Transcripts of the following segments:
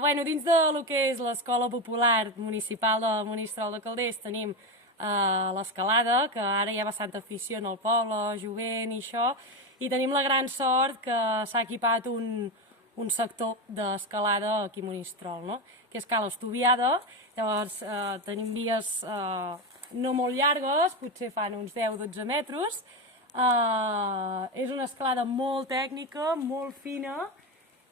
Bueno, dins del que és l'Escola Popular Municipal de Monistrol de Calders tenim l'escalada, que ara hi ha bastanta afició en el poble, jovent i això, i tenim la gran sort que s'ha equipat un sector d'escalada aquí a Monistrol, no? Que és Cala Estuviada. Llavors tenim vies no molt llargues, potser fan uns 10-12 metres. És una escalada molt tècnica, molt fina,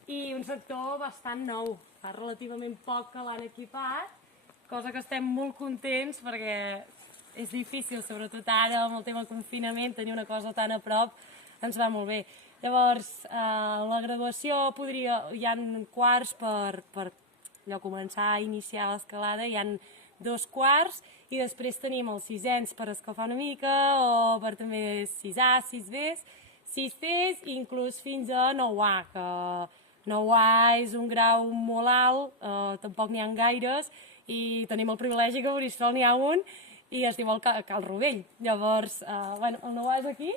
i un sector bastant nou. Fa relativament poc que l'han equipat, cosa que estem molt contents perquè és difícil, sobretot ara amb el tema del confinament, tenir una cosa tan a prop ens va molt bé. Llavors, la graduació hi ha quarts per allò, començar a iniciar l'escalada, hi ha 2 quarts i després tenim els 6ens per escalfar una mica o per també 6A, 6Bs, 6Cs i inclús fins a 9A, que 9A és un grau molt alt, tampoc n'hi ha gaires i tenim el privilegi que a Monistrol n'hi ha un i es diu el Cal Rovell. Llavors, bueno, el 9A és aquí,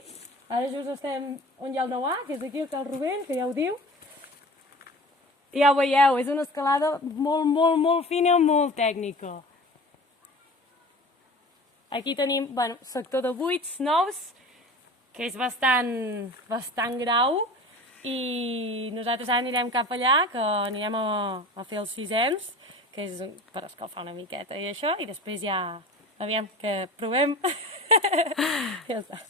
ara just estem on hi ha el 9A, que és aquí el Cal Rovell, que ja ho diu. I ja ho veieu, és una escalada molt, molt, molt fina, molt tècnica. Aquí tenim, bueno, sector de 8s, 9s, que és bastant grau, i nosaltres ara anirem cap allà, que anirem a fer els 6ens, que és per escalfar una miqueta i això, i després ja, aviam, que provem. Ja està.